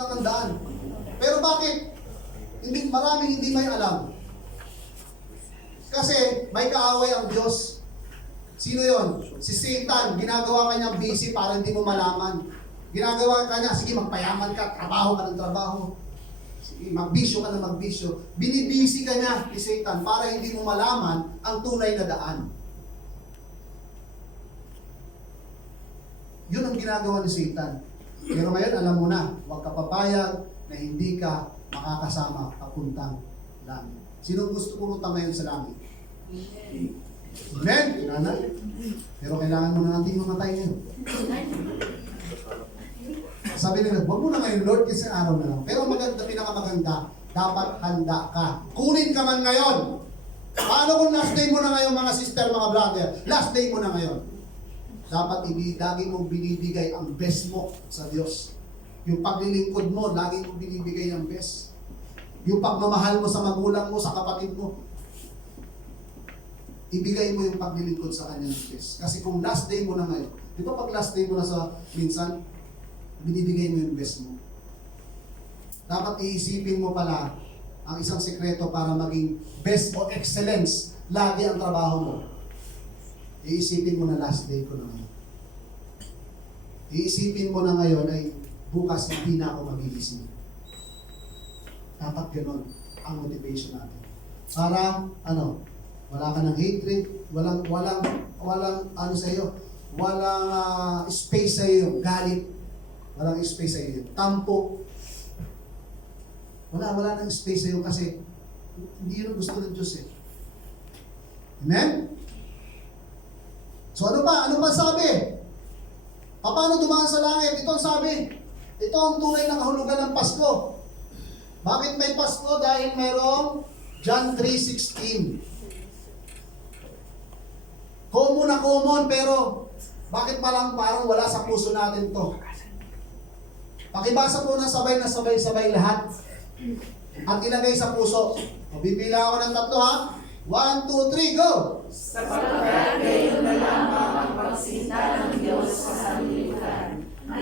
lang ang daan. Pero bakit? Maraming hindi may alam. Kasi may kaaway ang Diyos. Sino yon? Si Satan. Ginagawa kanyang busy para hindi mo malaman. Ginagawa kanya, sige magpayaman ka, trabaho ka ng trabaho. Sige, magbisyo ka ng magbisyo. Binibisi ka niya ni Satan para hindi mo malaman ang tunay na daan. Yun ang ginagawa ni Satan. Pero ngayon, alam mo na, huwag ka papayag na hindi ka makakasama papuntang langit. Sino gusto pumunta ngayon sa langit? Amen? Nanay? Pero kailangan mo na natin mamatay ngayon. Sabi nila, huwag mo na ngayon, Lord, kasi araw na lang. Pero maganda, pinakamaganda, dapat handa ka. Kunin ka man ngayon. Paano kung last day mo na ngayon, mga sister, mga brother? Last day mo na ngayon. Dapat lagi mong binibigay ang best mo sa Diyos. Yung paglilingkod mo, lagi mong binibigay ang best. Yung pagmamahal mo sa magulang mo, sa kapatid mo, ibigay mo yung paglilingkod sa kanya ng best. Kasi kung last day mo na ngayon, di ba pag last day mo na sa minsan, binibigay mo yung best mo. Dapat iisipin mo pala ang isang sekreto para maging best o excellence lagi ang trabaho mo. Iisipin mo na last day ko na ngayon. Iisipin mo na ngayon ay bukas hindi na ako magigising. Dapat ganun ang motivation natin. Para, wala ka ng hatred, walang ano sa iyo, walang space sa iyo, galit, walang space sa iyo, tampo. Wala nang space sa iyo kasi hindi yun gusto ng Diyos eh. Amen? So ano pa sabi? Paano dumaan sa langit? Ito ang sabi. Ito ang tunay na kahulugan ng Pasko. Bakit may Pasko? Dahil mayroong John 3:16. Common na common, pero bakit parang wala sa puso natin to? Pakibasa po na sabay lahat. At ilagay sa puso. Bibila ako ng 3 ha. 1, 2, 3, go! Sapagkat gayon na lamang ang pagsinta ng Diyos sa sanlibutan, na